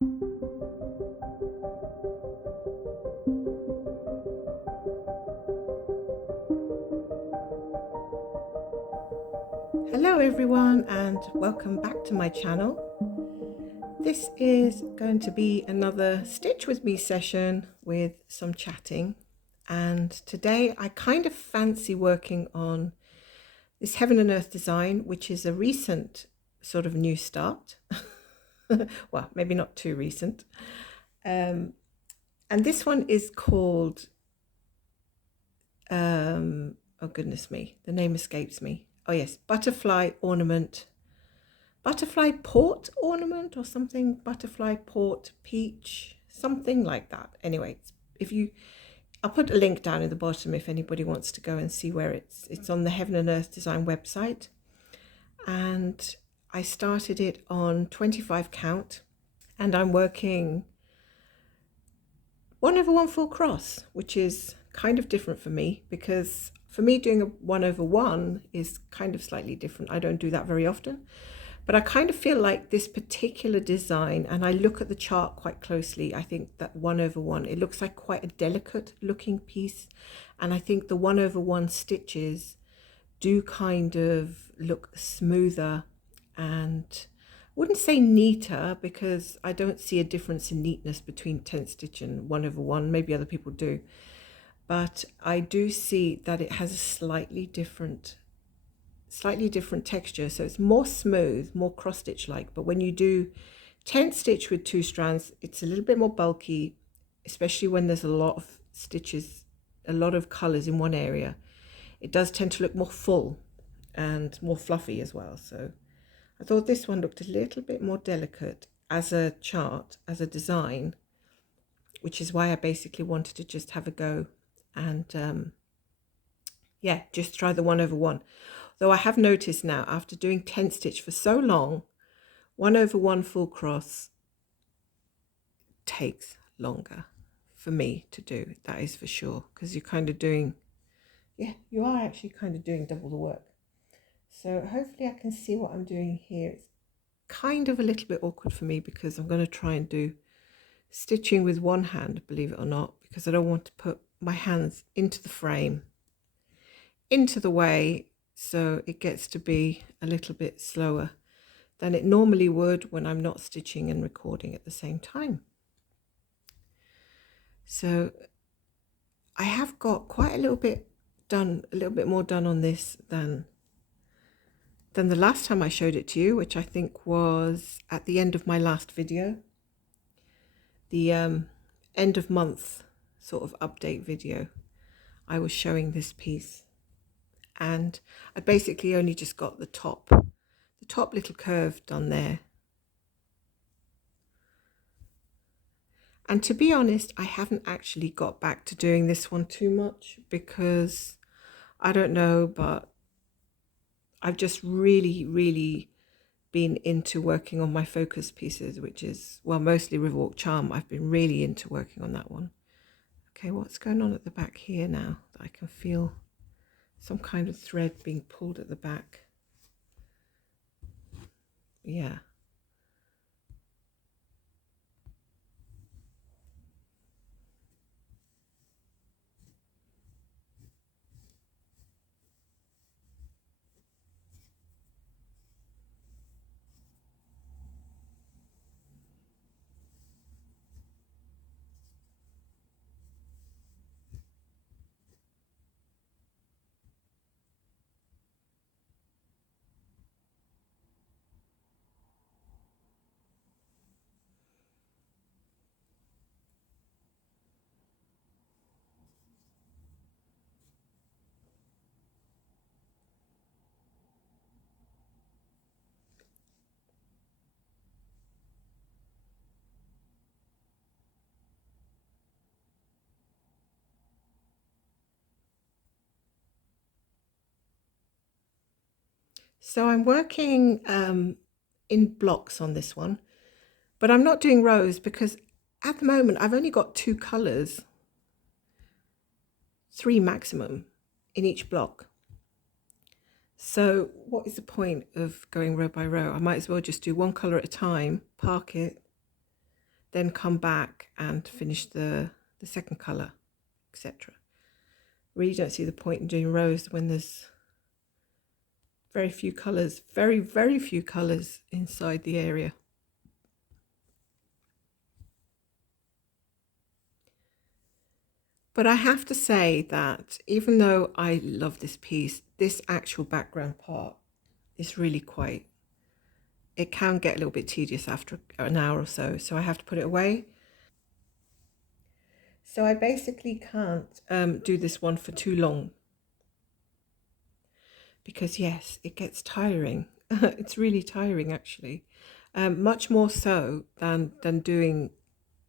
Hello everyone and welcome back to my channel. This is going to be another Stitch With Me session with some chatting, and today I kind of fancy working on this Heaven and Earth design, which is a recent sort of new start. Well, maybe not too recent. And this one is called, oh goodness me, the name escapes me. Oh yes, Butterfly Ornament, Butterfly Port Ornament or something, Butterfly Port Peach, something like that. Anyway, I'll put a link down in the bottom if anybody wants to go and see where it's on the Heaven and Earth Design website. And I started it on 25 count, and I'm working 1/1 full cross, which is kind of different for me, because for me doing a 1/1 is kind of slightly different. I don't do that very often, but I kind of feel like this particular design, and I look at the chart quite closely, I think that 1/1, it looks like quite a delicate looking piece, and I think the 1/1 stitches do kind of look smoother and wouldn't say neater, because I don't see a difference in neatness between 10 stitch and 1/1. Maybe other people do, but I do see that it has a slightly different texture. So it's more smooth, more cross stitch like. But when you do 10 stitch with 2 strands, it's a little bit more bulky, especially when there's a lot of stitches, a lot of colors in one area. It does tend to look more full and more fluffy as well. So I thought this one looked a little bit more delicate as a chart, as a design, which is why I basically wanted to just have a go and yeah, just try the 1/1. Though I have noticed now, after doing 10 stitch for so long, 1/1 full cross takes longer for me to do, that is for sure, because you're kind of doing, yeah, you are actually kind of doing double the work. So hopefully I can see what I'm doing here. It's kind of a little bit awkward for me because I'm going to try and do stitching with one hand, believe it or not, because I don't want to put my hands into the frame, into the way, so it gets to be a little bit slower than it normally would when I'm not stitching and recording at the same time. So I have got quite a little bit done, a little bit more done on this than the last time I showed it to you, which I think was at the end of my last video, the end of month sort of update video. I was showing this piece, and I basically only just got the top little curve done there. And to be honest, I haven't actually got back to doing this one too much, because I don't know, but I've just really been into working on my focus pieces, which is, well, mostly Riverwalk Charm. I've been really into working on that one. Okay, what's going on at the back here now that I can feel some kind of thread being pulled at the back? Yeah. So I'm working in blocks on this one, but I'm not doing rows because at the moment I've only got 2 colors, 3 maximum in each block. So what is the point of going row by row? I might as well just do one color at a time, park it, then come back and finish the second colour, etc. Really don't see the point in doing rows when there's very few colours, very few colours inside the area. But I have to say that even though I love this piece, this actual background part is really quite, it can get a little bit tedious after an hour or so, so I have to put it away. So I basically can't do this one for too long, because yes, it gets tiring. It's really tiring actually, much more so than doing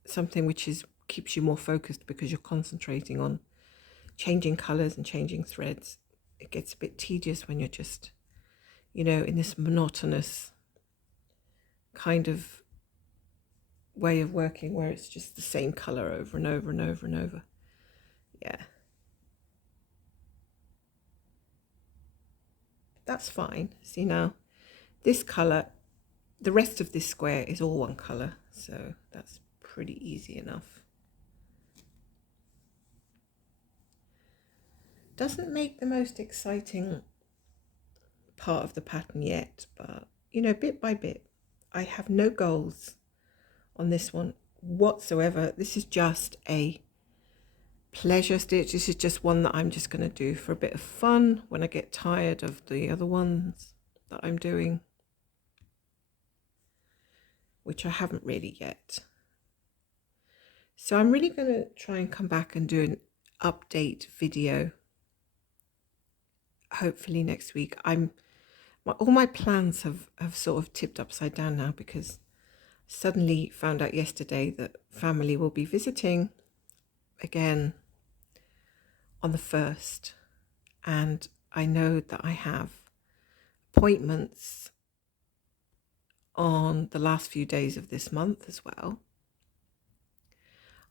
something which keeps you more focused, because you're concentrating on changing colors and changing threads. It gets a bit tedious when you're just, you know, in this monotonous kind of way of working where it's just the same color over and over and over and over. Yeah, that's fine. See, now this color, the rest of this square is all one color, so that's pretty easy enough. Doesn't make the most exciting part of the pattern yet, but you know, bit by bit. I have no goals on this one whatsoever. This is just a pleasure stitch. This is just one that I'm just going to do for a bit of fun when I get tired of the other ones that I'm doing, which I haven't really yet. So I'm really going to try and come back and do an update video hopefully next week. All my plans have sort of tipped upside down now, because suddenly found out yesterday that family will be visiting again on the 1st, and I know that I have appointments on the last few days of this month as well.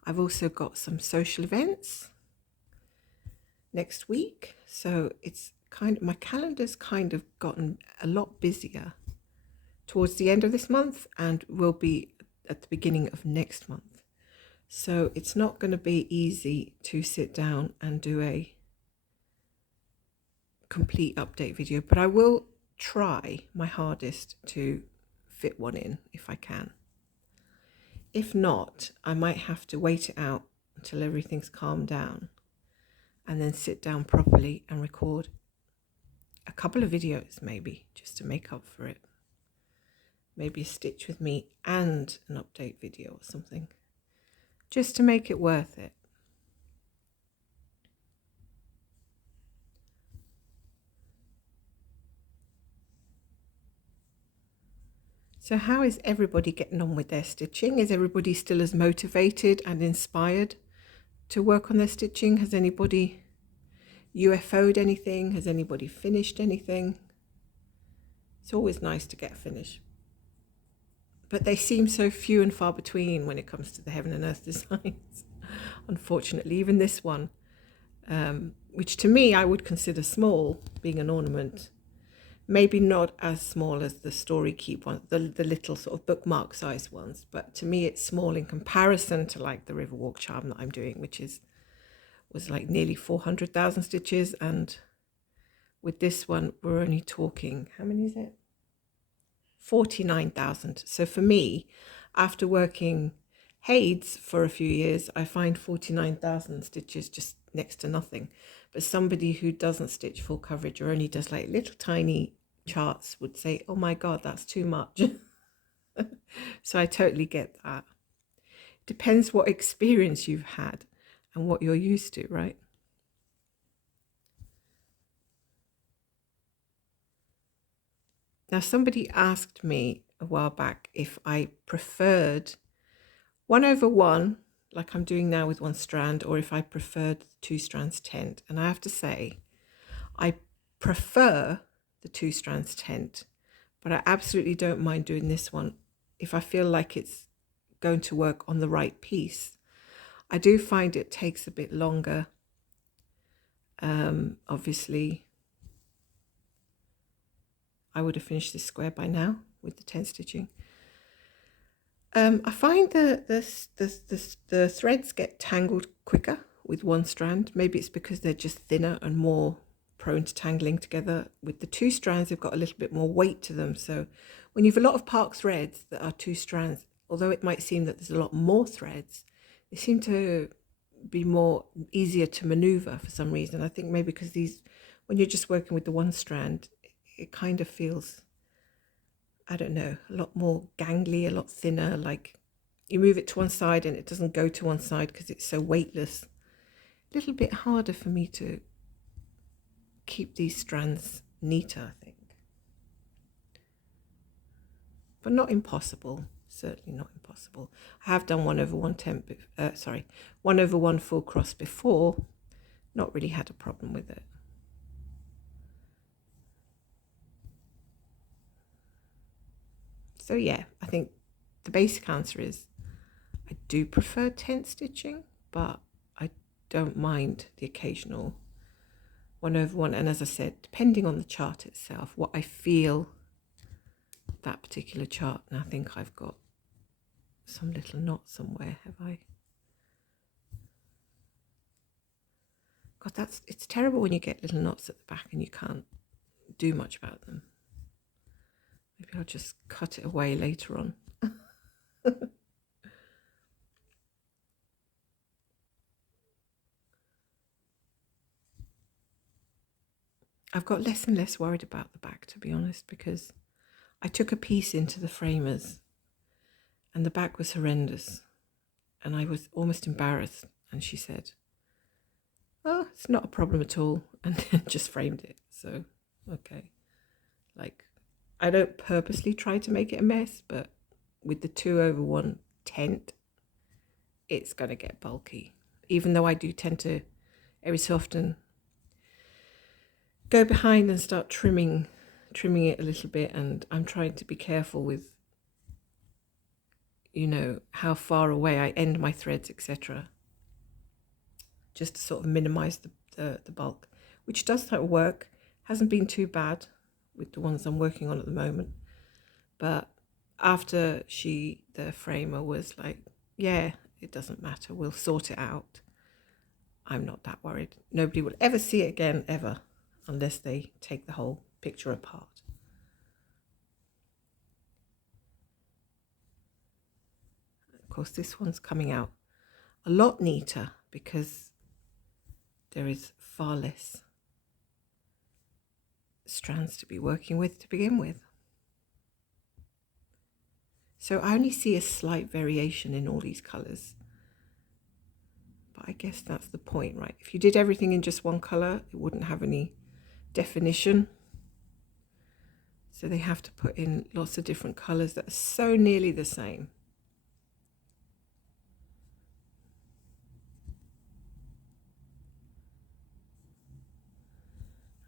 I've also got some social events next week, so it's kind of, my calendar's kind of gotten a lot busier towards the end of this month and will be at the beginning of next month. So it's not going to be easy to sit down and do a complete update video, but I will try my hardest to fit one in if I can. If not, I might have to wait it out until everything's calmed down and then sit down properly and record a couple of videos, maybe just to make up for it. Maybe a stitch with me and an update video or something, just to make it worth it. So how is everybody getting on with their stitching? Is everybody still as motivated and inspired to work on their stitching? Has anybody UFO'd anything? Has anybody finished anything? It's always nice to get a finish, but they seem so few and far between when it comes to the heaven and earth designs. Unfortunately, even this one, which to me I would consider small, being an ornament, maybe not as small as the Story Keep one, the little sort of bookmark size ones, but to me it's small in comparison to like the Riverwalk charm that I'm doing, which was like nearly 400,000 stitches, and with this one we're only talking, how many is it? 49,000. So for me, after working HAEDs for a few years, I find 49,000 stitches just next to nothing. But somebody who doesn't stitch full coverage or only does like little tiny charts would say, oh my God, that's too much. So I totally get that. Depends what experience you've had and what you're used to, right? Now, somebody asked me a while back if I preferred 1/1, like I'm doing now with one strand, or if I preferred 2 strands tent. And I have to say, I prefer the 2 strands tent, but I absolutely don't mind doing this one if I feel like it's going to work on the right piece. I do find it takes a bit longer. Obviously, I would have finished this square by now with the tent stitching. I find the threads get tangled quicker with one strand. Maybe it's because they're just thinner and more prone to tangling together. With the two strands, they've got a little bit more weight to them. So when you have a lot of Park threads that are two strands, although it might seem that there's a lot more threads, they seem to be more easier to maneuver for some reason. I think maybe because these, when you're just working with the one strand, it kind of feels, I don't know, a lot more gangly, a lot thinner, like you move it to one side and it doesn't go to one side because it's so weightless. A little bit harder for me to keep these strands neater, I think. But not impossible, certainly not impossible. I have done 1/1 full cross before, not really had a problem with it. So yeah, I think the basic answer is I do prefer tent stitching, but I don't mind the occasional 1/1. And as I said, depending on the chart itself, what I feel that particular chart, and I think I've got some little knot somewhere, have I? God, it's terrible when you get little knots at the back and you can't do much about them. Maybe I'll just cut it away later on. I've got less and less worried about the back, to be honest, because I took a piece into the framers and the back was horrendous and I was almost embarrassed, and she said, oh, it's not a problem at all, and then just framed it. So okay, like I don't purposely try to make it a mess, but with the 2/1 tent, it's gonna get bulky, even though I do tend to every so often go behind and start trimming it a little bit, and I'm trying to be careful with, you know, how far away I end my threads, etc., just to sort of minimize the bulk, which does work. Hasn't been too bad with the ones I'm working on at the moment, but after the framer was like, yeah, it doesn't matter, we'll sort it out, I'm not that worried. Nobody will ever see it again, ever, unless they take the whole picture apart. Of course, this one's coming out a lot neater because there is far less strands to be working with to begin with. So I only see a slight variation in all these colours. But I guess that's the point, right? If you did everything in just one colour, it wouldn't have any definition. So they have to put in lots of different colours that are so nearly the same.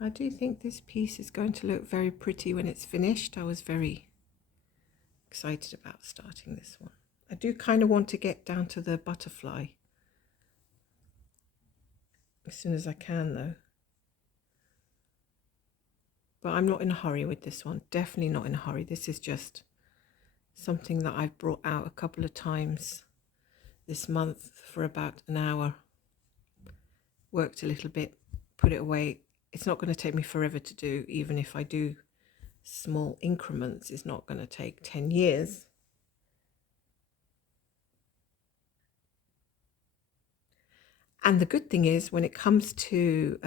I do think this piece is going to look very pretty when it's finished. I was very excited about starting this one. I do kind of want to get down to the butterfly as soon as I can, though. But I'm not in a hurry with this one. Definitely not in a hurry. This is just something that I've brought out a couple of times this month for about an hour. Worked a little bit, put it away. It's not going to take me forever to do, even if I do small increments. It's not going to take 10 years. And the good thing is, when it comes to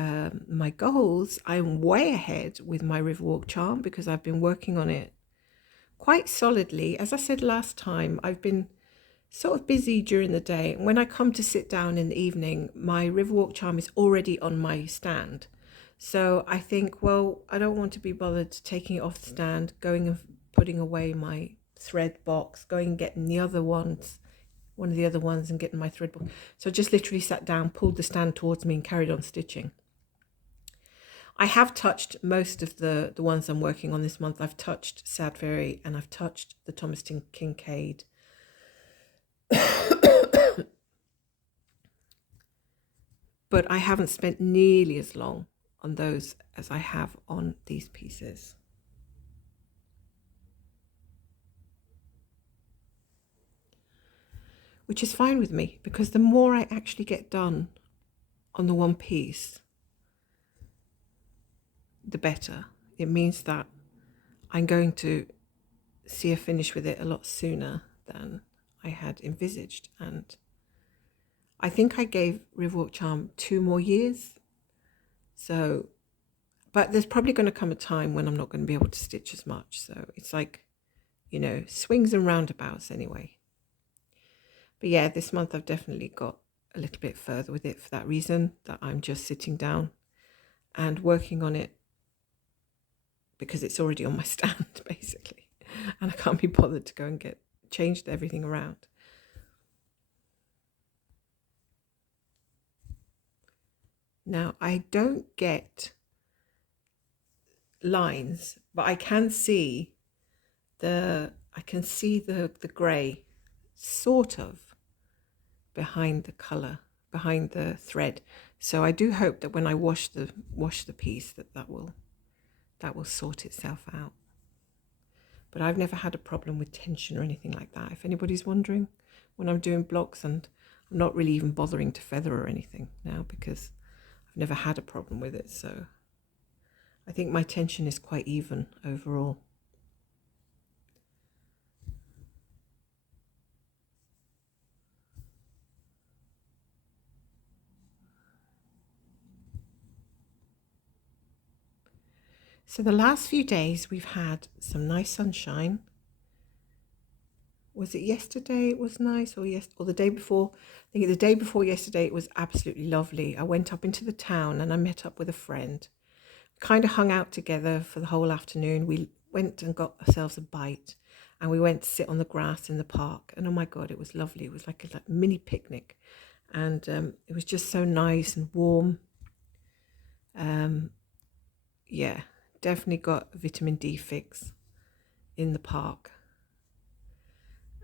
my goals, I'm way ahead with my Riverwalk charm because I've been working on it quite solidly. As I said last time, I've been sort of busy during the day. And when I come to sit down in the evening, my Riverwalk charm is already on my stand. So I think, well, I don't want to be bothered taking it off the stand, going and putting away my thread box, going and getting one of the other ones and getting my thread box. So I just literally sat down, pulled the stand towards me and carried on stitching. I have touched most of the ones I'm working on this month. I've touched Sad Fairy and I've touched the Thomaston Kincaid. But I haven't spent nearly as long on those as I have on these pieces. which is fine with me, because the more I actually get done on the one piece, the better. It means that I'm going to see a finish with it a lot sooner than I had envisaged. And I think I gave Riverwalk Charm 2 more years. So, but there's probably going to come a time when I'm not going to be able to stitch as much. So it's like, you know, swings and roundabouts anyway. But yeah, this month I've definitely got a little bit further with it for that reason, that I'm just sitting down and working on it because it's already on my stand basically, and I can't be bothered to go and get changed everything around. Now I don't get lines, but I can see the grey sort of behind the colour, behind the thread. So I do hope that when I wash the piece that will sort itself out. But I've never had a problem with tension or anything like that, if anybody's wondering, when I'm doing blocks, and I'm not really even bothering to feather or anything now because I've never had a problem with it. So I think my tension is quite even overall. So the last few days we've had some nice sunshine. Was it yesterday it was nice, or the day before? I think the day before yesterday it was absolutely lovely. I went up into the town and I met up with a friend. Kind of hung out together for the whole afternoon. We went and got ourselves a bite, and we went to sit on the grass in the park. And oh my God, it was lovely. It was like a mini picnic, and it was just so nice and warm. Yeah, definitely got a vitamin D fix in the park.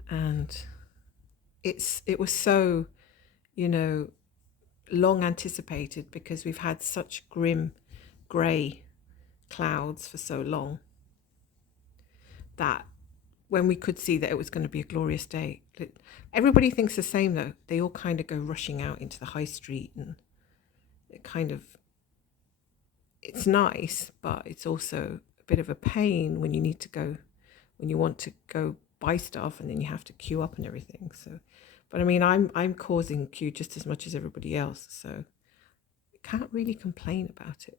And it was so, you know, long anticipated, because we've had such grim grey clouds for so long, that when we could see that it was going to be a glorious day. Everybody thinks the same though. They all kind of go rushing out into the high street, and it's nice, but it's also a bit of a pain when you want to go buy stuff, and then you have to queue up and everything. So, but I mean, I'm causing queue just as much as everybody else, so I can't really complain about it.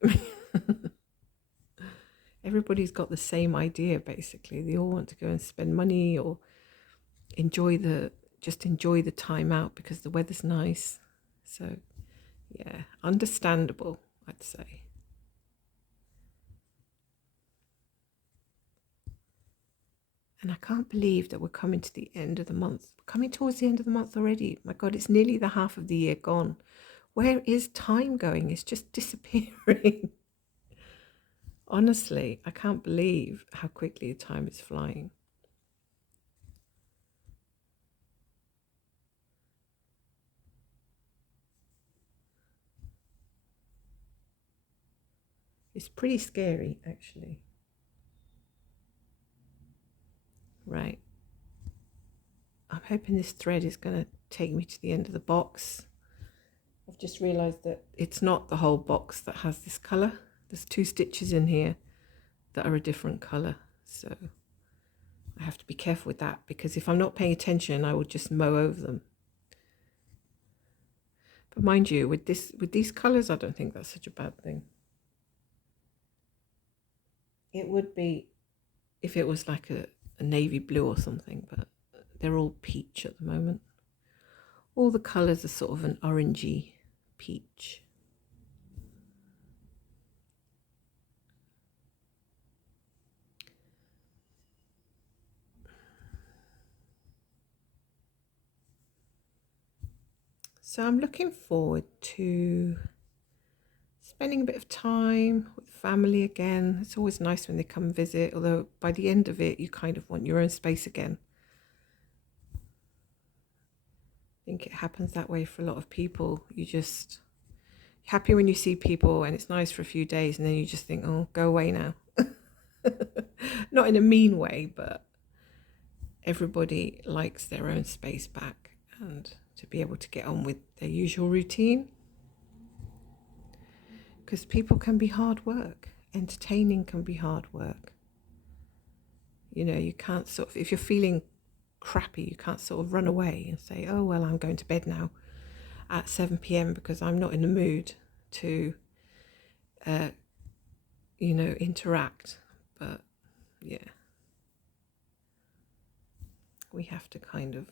Everybody's got the same idea basically. They all want to go and spend money or enjoy the time out because the weather's nice. So yeah, understandable, I'd say. And I can't believe that we're coming to the end of the month. Coming towards the end of the month already. My God, it's nearly the half of the year gone. Where is time going? It's just disappearing. Honestly, I can't believe how quickly the time is flying. It's pretty scary, actually. Right. I'm hoping this thread is going to take me to the end of the box. I've just realised that it's not the whole box that has this colour. There's 2 stitches in here that are a different colour. So I have to be careful with that, because if I'm not paying attention, I will just mow over them. But mind you, with these colours, I don't think that's such a bad thing. It would be if it was like a navy blue or something, but they're all peach at the moment. All the colours are sort of an orangey peach. So I'm looking forward to spending a bit of time with family again. It's always nice when they come visit, although by the end of it, you kind of want your own space again. I think it happens that way for a lot of people. You're happy when you see people and it's nice for a few days, and then you just think, oh, go away now. Not in a mean way, but everybody likes their own space back. and to be able to get on with their usual routine. Because people can be hard work. Entertaining can be hard work. You know, you can't sort of, if you're feeling crappy, you can't sort of run away and say, oh, well, I'm going to bed now at 7 p.m. because I'm not in the mood to, you know, interact. But yeah, we have to kind of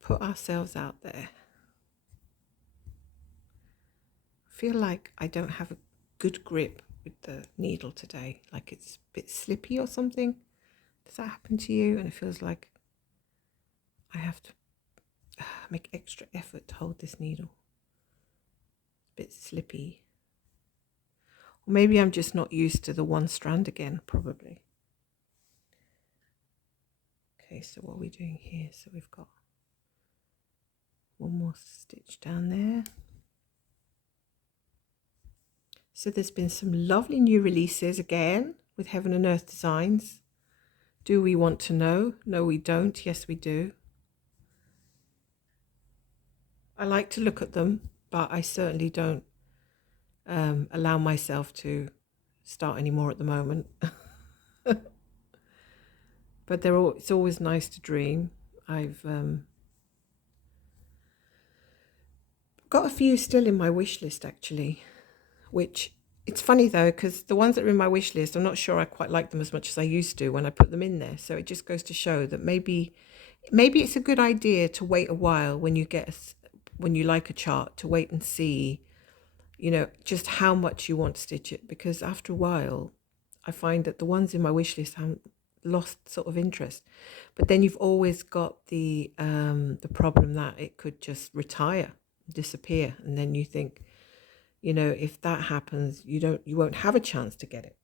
put ourselves out there. I feel like I don't have a good grip with the needle today, like it's a bit slippy or something. Does that happen to you? And it feels like I have to make extra effort to hold this needle. It's a bit slippy. Or maybe I'm just not used to the one strand again, probably. Okay, so what are we doing here? So we've got one more stitch down there. So there's been some lovely new releases again with Heaven and Earth Designs. Do we want to know? No, we don't. Yes, we do. I like to look at them, but I certainly don't allow myself to start any more at the moment. But it's always nice to dream. I've got a few still in my wish list, actually, which it's funny though, because the ones that are in my wish list, I'm not sure I quite like them as much as I used to when I put them in there. So it just goes to show that maybe it's a good idea to wait a while when you when you like a chart, to wait and see, you know, just how much you want to stitch it. Because after a while, I find that the ones in my wish list haven't lost sort of interest. But then you've always got the problem that it could just retire, disappear, and then you think, you know, if that happens, you won't have a chance to get it.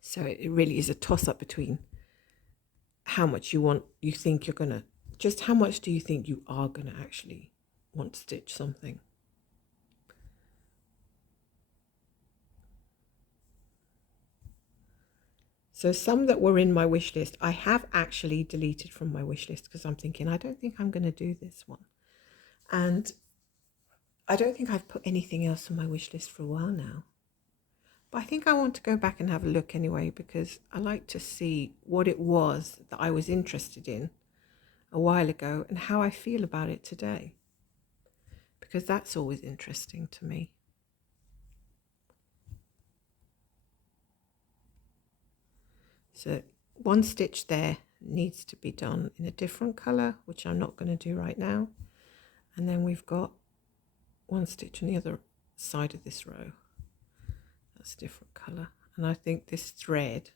So it really is a toss up between how much you think you're gonna, just how much do you think you are gonna actually want to stitch something. So some that were in my wish list, I have actually deleted from my wish list because I'm thinking, I don't think I'm going to do this one. And I don't think I've put anything else on my wish list for a while now. But I think I want to go back and have a look anyway, because I like to see what it was that I was interested in a while ago and how I feel about it today. Because that's always interesting to me. So one stitch there needs to be done in a different colour, which I'm not going to do right now. And then we've got one stitch on the other side of this row. That's a different colour. And I think this thread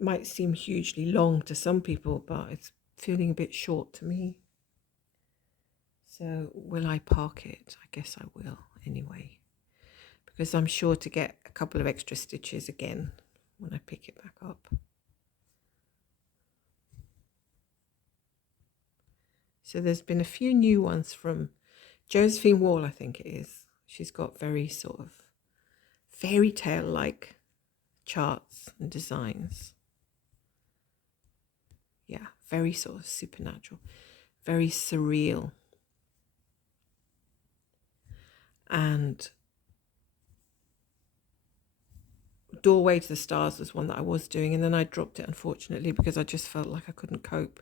might seem hugely long to some people, but it's feeling a bit short to me. So will I park it? I guess I will anyway, because I'm sure to get a couple of extra stitches again when I pick it back up. So there's been a few new ones from Josephine Wall, I think it is. She's got very sort of fairy tale like charts and designs. Yeah, very sort of supernatural, very surreal. And Doorway to the Stars was one that I was doing, and then I dropped it, unfortunately, because I just felt like I couldn't cope,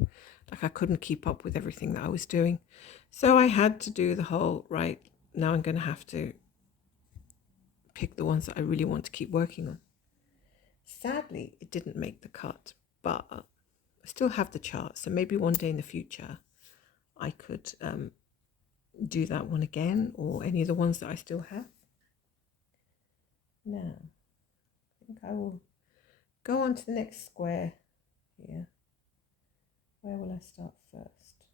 like I couldn't keep up with everything that I was doing. So I had to do the whole, right, now I'm going to have to pick the ones that I really want to keep working on. Sadly, it didn't make the cut, but I still have the chart, so maybe one day in the future I could do that one again, or any of the ones that I still have. Now, I think I will go on to the next square here. Where will I start first?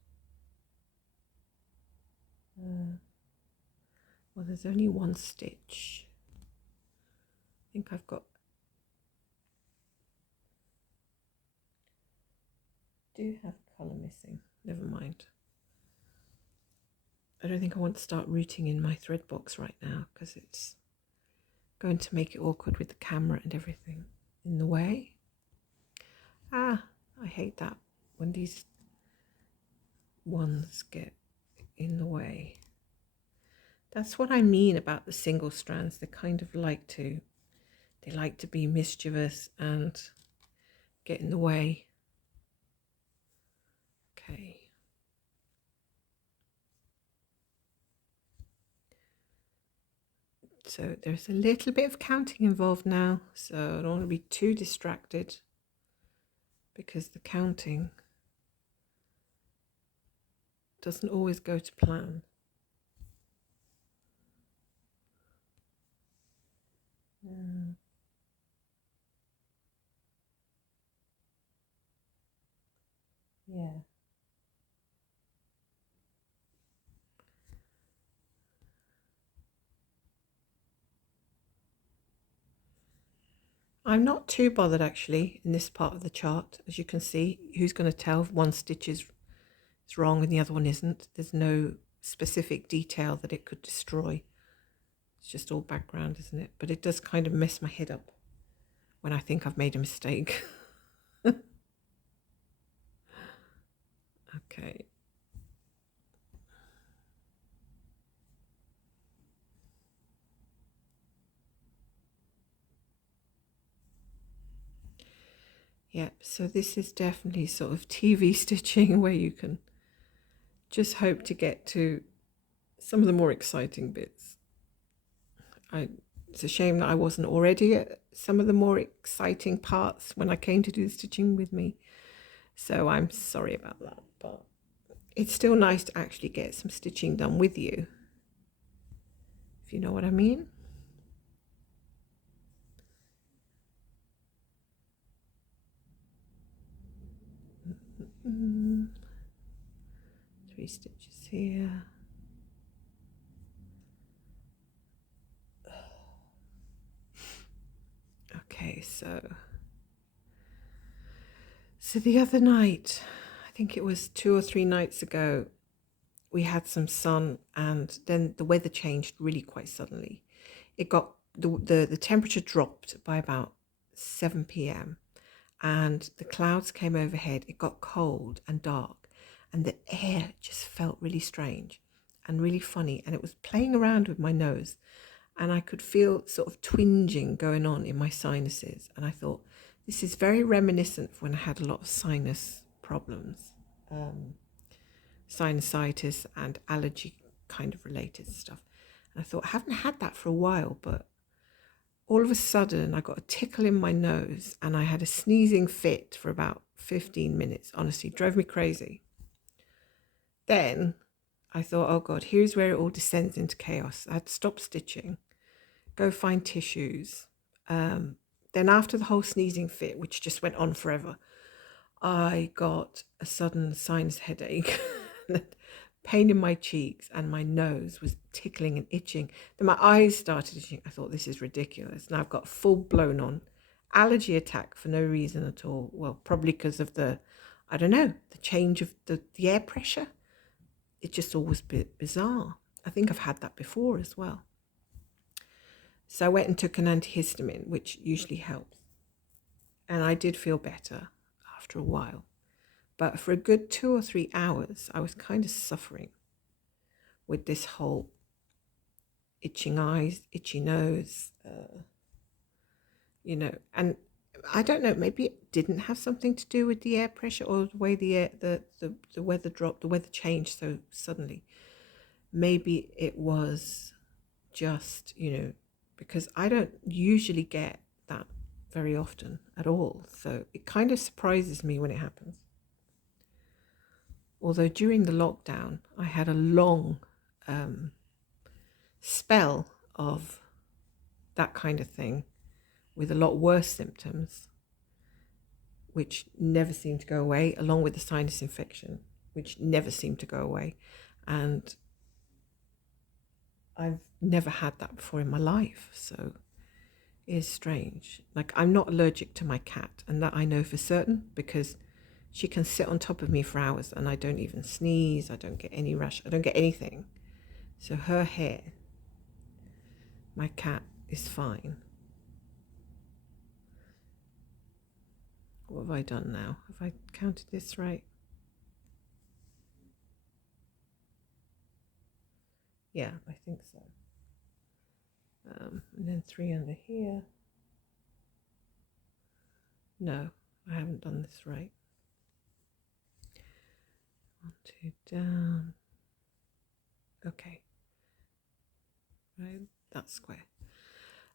Well, there's only one stitch. I think I've got, do have colour missing. Never mind. I don't think I want to start rooting in my thread box right now, because it's going to make it awkward with the camera and everything in the way. I hate that when these ones get in the way. That's what I mean about the single strands. They kind of like to be mischievous and get in the way. Okay. So there's a little bit of counting involved now, so I don't want to be too distracted because the counting doesn't always go to plan. Yeah. I'm not too bothered actually in this part of the chart. As you can see, who's going to tell if one stitch is wrong and the other one isn't? There's no specific detail that it could destroy. It's just all background, isn't it? But it does kind of mess my head up when I think I've made a mistake. Okay. Yep, so this is definitely sort of TV stitching where you can just hope to get to some of the more exciting bits. It's a shame that I wasn't already at some of the more exciting parts when I came to do the stitching with me. So I'm sorry about that, but it's still nice to actually get some stitching done with you, if you know what I mean. Three stitches here. Okay, so the other night, I think it was 2 or 3 nights ago, we had some sun and then the weather changed really quite suddenly. It got the temperature dropped by about 7 p.m. and the clouds came overhead. It got cold and dark and the air just felt really strange and really funny, and it was playing around with my nose and I could feel sort of twinging going on in my sinuses, and I thought this is very reminiscent of when I had a lot of sinus problems, sinusitis and allergy kind of related stuff. And I thought I haven't had that for a while, but all of a sudden I got a tickle in my nose and I had a sneezing fit for about 15 minutes. Honestly, drove me crazy. Then I thought, oh God, here's where it all descends into chaos. I had to stop stitching, go find tissues. Then after the whole sneezing fit, which just went on forever, I got a sudden sinus headache, pain in my cheeks, and my nose was tickling and itching. Then my eyes started itching. I thought, this is ridiculous. Now I've got full blown on allergy attack for no reason at all. Well, probably because of the change of the air pressure. It just always a bit bizarre. I think I've had that before as well. So I went and took an antihistamine, which usually helps. And I did feel better after a while. But for a good 2 or 3 hours, I was kind of suffering with this whole itching eyes, itchy nose, and I don't know, maybe it didn't have something to do with the air pressure or the way the weather dropped, the weather changed so suddenly. Maybe it was just, because I don't usually get that very often at all. So it kind of surprises me when it happens. Although during the lockdown, I had a long spell of that kind of thing with a lot worse symptoms, which never seemed to go away, along with the sinus infection, which never seemed to go away. And I've never had that before in my life, so it is strange. Like, I'm not allergic to my cat, and that I know for certain because she can sit on top of me for hours and I don't even sneeze, I don't get any rash, I don't get anything. So her hair, my cat, is fine. What have I done now? Have I counted this right? Yeah, I think so. And then 3 under here. No, I haven't done this right. 1, 2 down. Okay. Right, that's square.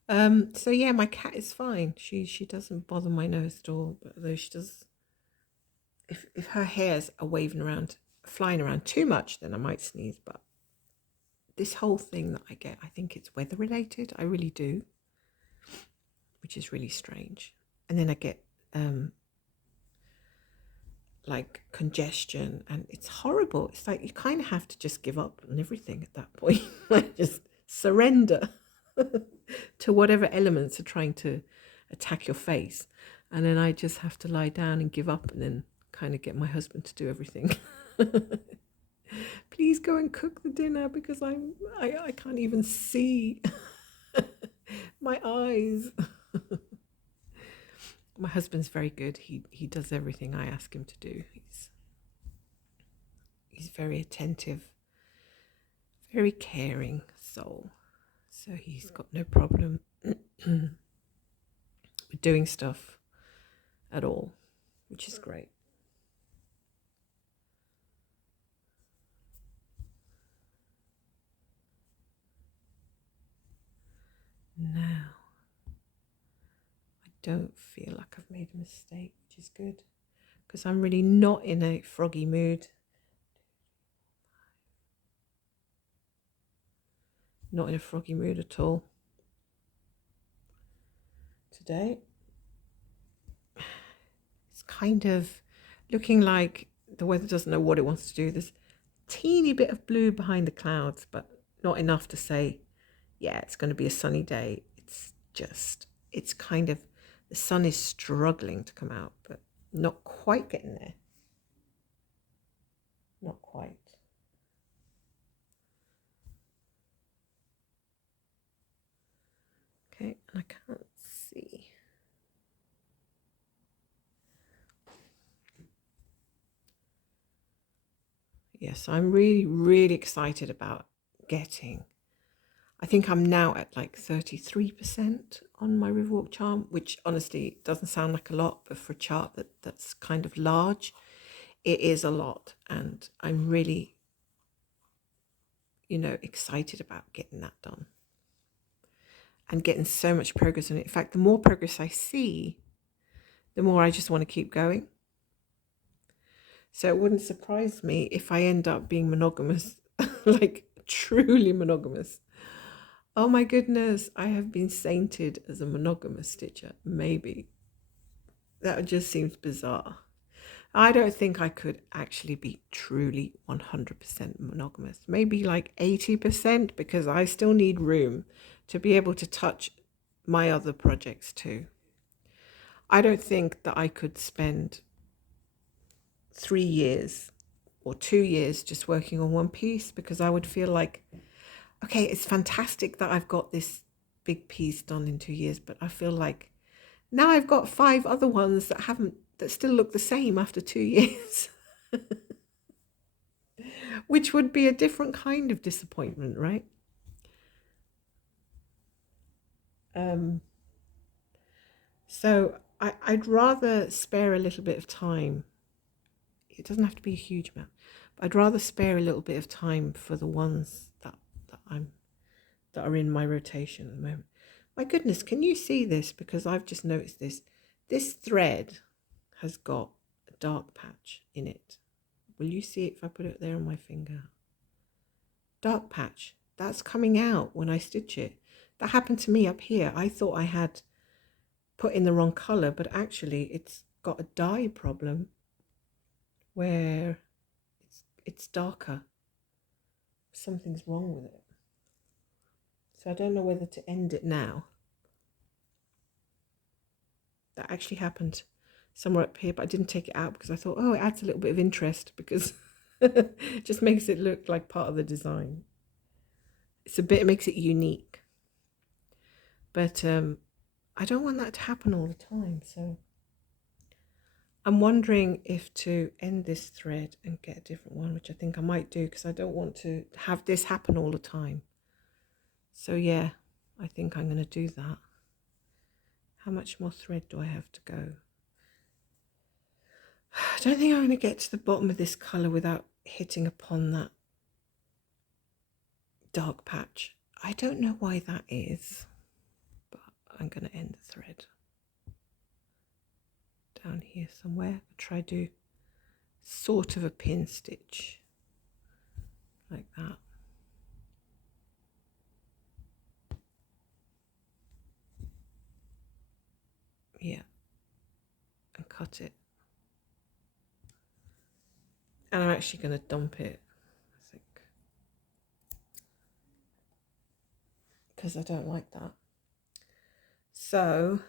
So yeah, my cat is fine. She doesn't bother my nose at all, but though she does, if her hairs are waving around, flying around too much, then I might sneeze. But this whole thing that I get, I think it's weather related. I really do, which is really strange. And then I get like congestion, and it's horrible. It's like you kind of have to just give up on everything at that point. Like just surrender to whatever elements are trying to attack your face, and then I just have to lie down and give up, and then kind of get my husband to do everything. Please go and cook the dinner because I can't even see. My eyes. My husband's very good. He does everything I ask him to do. He's very attentive, very caring soul. So he's got no problem with doing stuff at all, which is great. Now, I don't feel like I've made a mistake, which is good, because I'm really not in a froggy mood. Not in a froggy mood at all today. It's kind of looking like the weather doesn't know what it wants to do. There's a teeny bit of blue behind the clouds, but not enough to say, yeah, it's going to be a sunny day. It's kind of, the sun is struggling to come out, but not quite getting there. Not quite. Okay, and I can't see. Yes, I'm really, really excited about getting. I think I'm now at like 33% on my Riverwalk charm, which honestly doesn't sound like a lot, but for a chart that's kind of large, it is a lot. And I'm really, excited about getting that done and getting so much progress on it. In fact, the more progress I see, the more I just want to keep going. So it wouldn't surprise me if I end up being monogamous, like truly monogamous. Oh my goodness, I have been sainted as a monogamous stitcher. Maybe. That just seems bizarre. I don't think I could actually be truly 100% monogamous. Maybe like 80%, because I still need room to be able to touch my other projects too. I don't think that I could spend 3 years or 2 years just working on one piece, because I would feel like, okay, it's fantastic that I've got this big piece done in 2 years, but I feel like now I've got 5 other ones that still look the same after 2 years, which would be a different kind of disappointment, right? So I'd rather spare a little bit of time. It doesn't have to be a huge amount, but I'd rather spare a little bit of time for the ones that are in my rotation at the moment. My goodness, can you see this? Because I've just noticed this. This thread has got a dark patch in it. Will you see it if I put it there on my finger? Dark patch. That's coming out when I stitch it. That happened to me up here. I thought I had put in the wrong color, but actually it's got a dye problem where it's darker. Something's wrong with it. So I don't know whether to end it now. That actually happened somewhere up here, but I didn't take it out because I thought, oh, it adds a little bit of interest, because it just makes it look like part of the design. It makes it unique. But I don't want that to happen all the time, so I'm wondering if to end this thread and get a different one, which I think I might do because I don't want to have this happen all the time. So yeah, I think I'm going to do that. How much more thread do I have to go? I don't think I'm going to get to the bottom of this colour without hitting upon that dark patch. I don't know why that is, but I'm going to end the thread down here somewhere. I'll try to do sort of a pin stitch like that. Yeah, and cut it. And I'm actually going to dump it, I think, because I don't like that. So,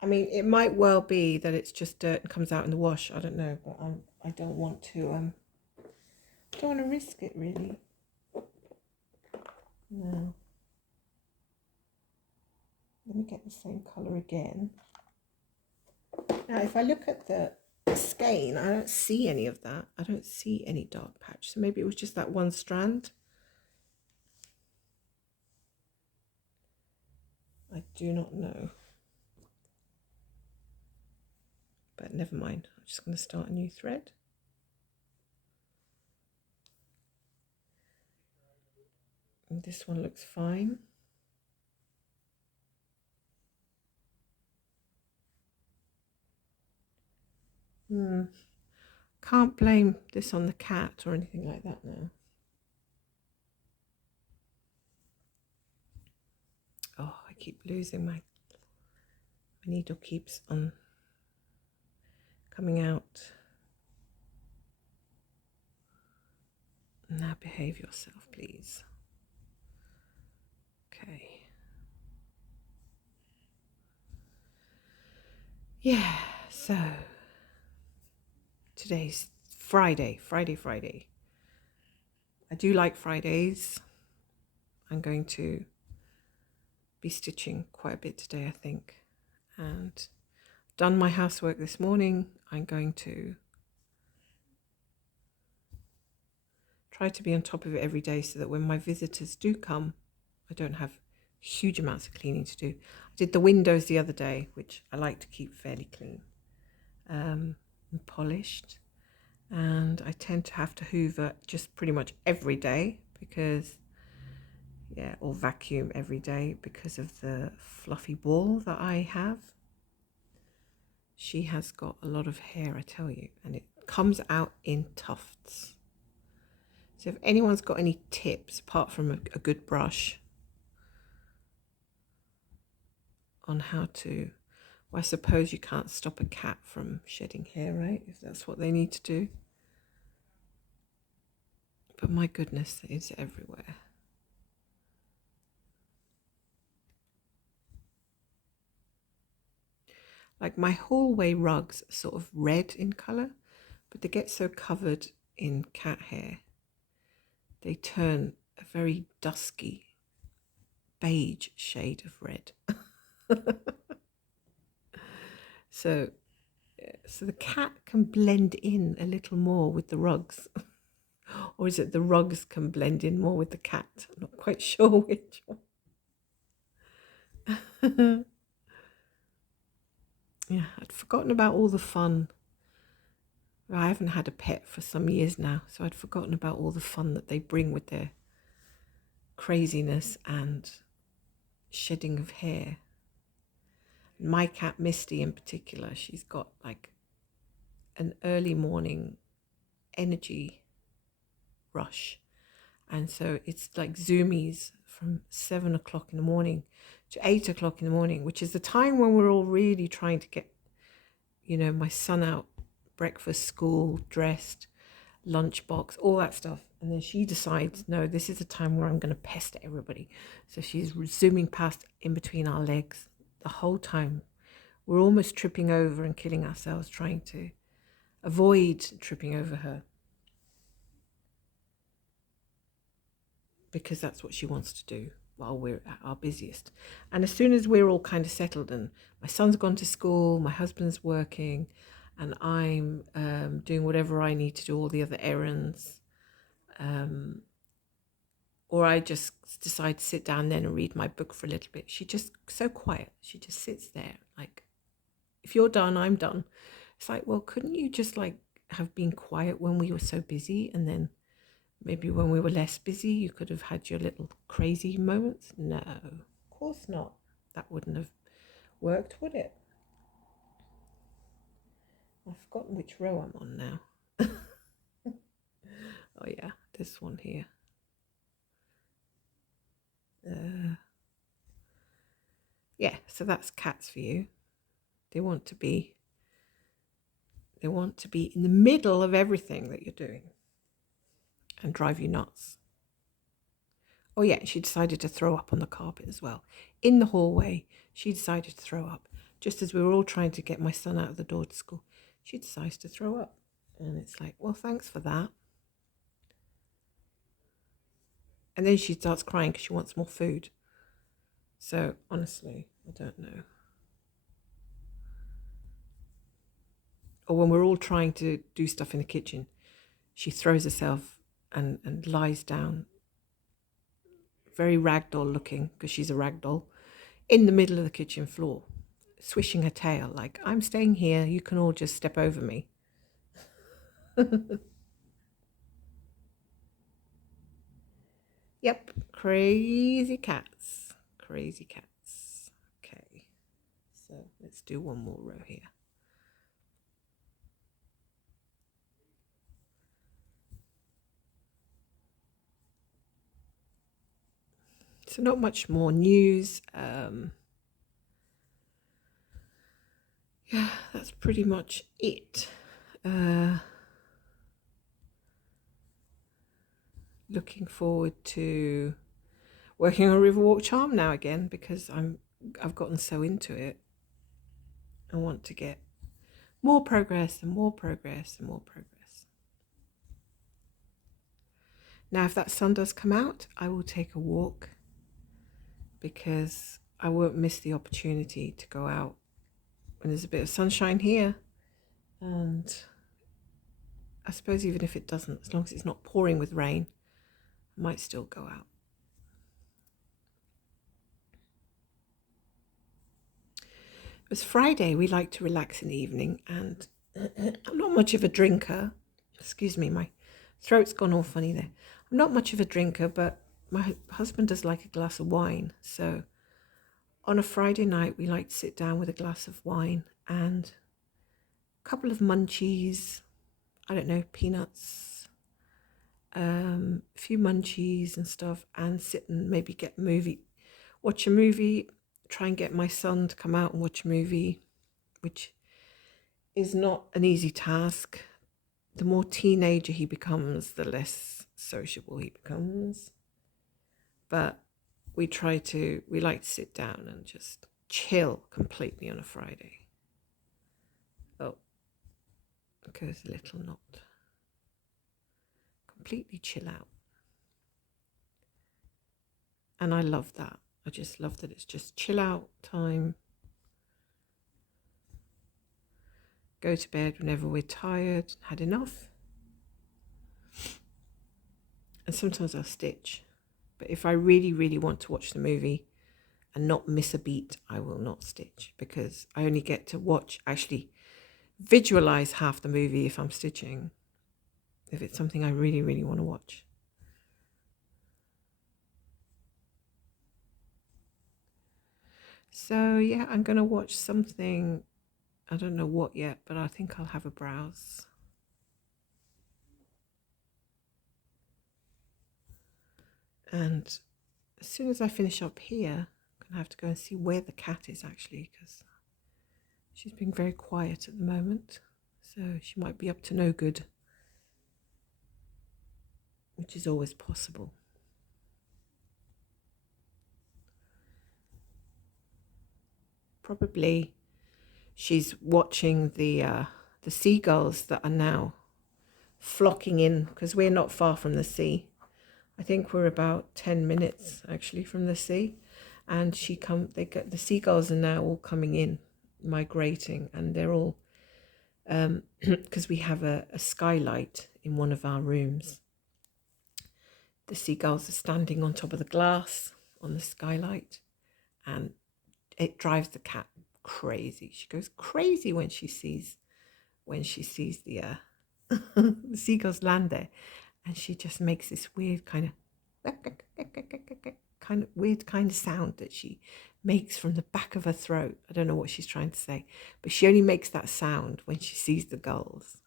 I mean, it might well be that it's just dirt and comes out in the wash. I don't know, but I don't want to risk it really. No. Let me get the same colour again. Now, if I look at the skein, I don't see any of that. I don't see any dark patch. So maybe it was just that one strand. I do not know. But never mind. I'm just going to start a new thread. And this one looks fine. Can't blame this on the cat or anything like that now. Oh, I keep losing my needle keeps on coming out. Now behave yourself, please. Okay. Yeah, so today's Friday. I do like Fridays. I'm going to be stitching quite a bit today, I think. And done my housework this morning. I'm going to try to be on top of it every day so that when my visitors do come, I don't have huge amounts of cleaning to do. I did the windows the other day, which I like to keep fairly clean and polished. And I tend to have to hoover just pretty much every day because, yeah, or vacuum every day because of the fluffy ball that I have. She has got a lot of hair, I tell you, and it comes out in tufts. So if anyone's got any tips, apart from a good brush, on how to, well, I suppose you can't stop a cat from shedding hair, right? If that's what they need to do. But my goodness, it's everywhere. Like my hallway rugs are sort of red in colour, but they get so covered in cat hair, they turn a very dusky beige shade of red. So the cat can blend in a little more with the rugs. Or is it the rugs can blend in more with the cat? I'm not quite sure which one. Yeah, I'd forgotten about all the fun. I haven't had a pet for some years now, so I'd forgotten about all the fun that they bring with their craziness and shedding of hair. My cat Misty in particular, she's got like an early morning energy rush, and so it's like zoomies from 7 o'clock in the morning to 8 o'clock in the morning, which is the time when we're all really trying to get, you know, my son out, breakfast, school, dressed, lunchbox, all that stuff. And then she decides, no, this is the time where I'm going to pester everybody. So she's zooming past in between our legs the whole time. We're almost tripping over and killing ourselves trying to avoid tripping over her, because that's what she wants to do. while we're at our busiest. And as soon as we're all kind of settled and my son's gone to school, my husband's working, and I'm doing whatever I need to do, all the other errands, or I just decide to sit down then and read my book for a little bit. She's just so quiet. She just sits there like, if you're done, I'm done. It's like, well, couldn't you just like have been quiet when we were so busy, and then maybe when we were less busy, you could have had your little crazy moments? No, of course not. That wouldn't have worked, would it? I've forgotten which row I'm on now. Oh yeah, this one here. Yeah, so that's cats for you. They want to be in the middle of everything that you're doing and drive you nuts. Oh yeah, she decided to throw up on the carpet as well. In the hallway, she decided to throw up. Just as we were all trying to get my son out of the door to school, she decides to throw up. And it's like, well, thanks for that. And then she starts crying because she wants more food. So honestly, I don't know. Or when we're all trying to do stuff in the kitchen, she throws herself and lies down, very ragdoll looking, because she's a ragdoll, in the middle of the kitchen floor, swishing her tail like, I'm staying here, you can all just step over me. Yep, crazy cats. Crazy cats. Okay, so let's do one more row here. So not much more news. Yeah, that's pretty much it. Looking forward to working on Riverwalk charm now again, because I've gotten so into it. I want to get more progress and more progress and more progress. Now, if that sun does come out, I will take a walk, because I won't miss the opportunity to go out when there's a bit of sunshine here. And I suppose even if it doesn't, as long as it's not pouring with rain, I might still go out. It was Friday. We like to relax in the evening, and I'm not much of a drinker. Excuse me, my throat's gone all funny there. I'm not much of a drinker, but my husband does like a glass of wine. So on a Friday night, we like to sit down with a glass of wine and a couple of munchies, I don't know, peanuts, a few munchies and stuff, and sit and maybe watch a movie, try and get my son to come out and watch a movie, which is not an easy task. The more teenager he becomes, the less sociable he becomes. But we like to sit down and just chill completely on a Friday. Oh, goes a little knot. Completely chill out. And I love that. I just love that it's just chill out time. Go to bed whenever we're tired, had enough. And sometimes I'll stitch. But if I really, really want to watch the movie and not miss a beat, I will not stitch, because I only get to actually visualize half the movie if I'm stitching, if it's something I really, really want to watch. So yeah, I'm going to watch something. I don't know what yet, but I think I'll have a browse. And as soon as I finish up here, I'm going to have to go and see where the cat is actually, because she's being very quiet at the moment. So she might be up to no good, which is always possible. Probably she's watching the seagulls that are now flocking in, because we're not far from the sea. I think we're about 10 minutes actually from the sea, and the seagulls are now all coming in, migrating, and they're all because we have a skylight in one of our rooms. The seagulls are standing on top of the glass on the skylight, and it drives the cat crazy. She goes crazy when she sees the the seagulls land there, and she just makes this weird kind of sound that she makes from the back of her throat. I don't know what she's trying to say, but she only makes that sound when she sees the gulls.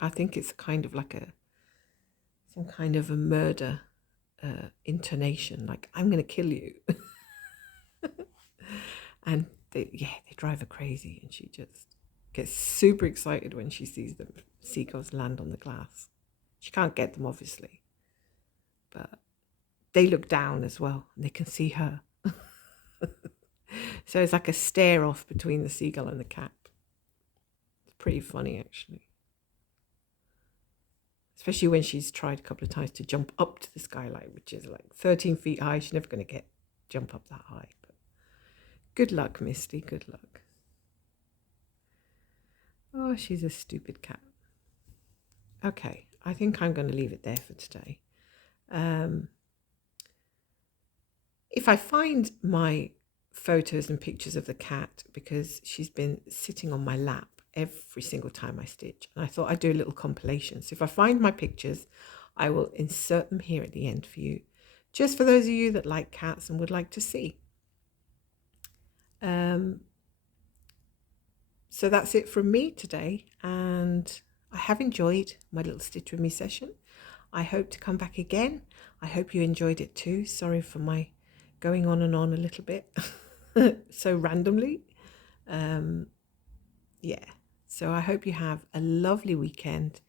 I think it's kind of like some kind of a murder intonation, like I'm going to kill you. And they drive her crazy, and she just gets super excited when she sees the seagulls land on the glass. She can't get them, obviously, but they look down as well, and they can see her. So it's like a stare off between the seagull and the cat. It's pretty funny, actually. Especially when she's tried a couple of times to jump up to the skylight, which is like 13 feet high. She's never going to jump up that high. But good luck, Misty. Good luck. Oh, she's a stupid cat. Okay, I think I'm going to leave it there for today. If I find my photos and pictures of the cat, because she's been sitting on my lap every single time I stitch, and I thought I'd do a little compilation. So if I find my pictures, I will insert them here at the end for you, just for those of you that like cats and would like to see. So that's it from me today, and I have enjoyed my little Stitch With Me session. I hope to come back again. I hope you enjoyed it too. Sorry for my going on and on a little bit so randomly. Yeah, so I hope you have a lovely weekend,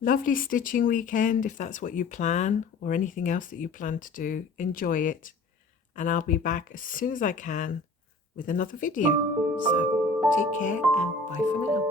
lovely stitching weekend if that's what you plan, or anything else that you plan to do. Enjoy it, and I'll be back as soon as I can with another video. So take care, and bye for now.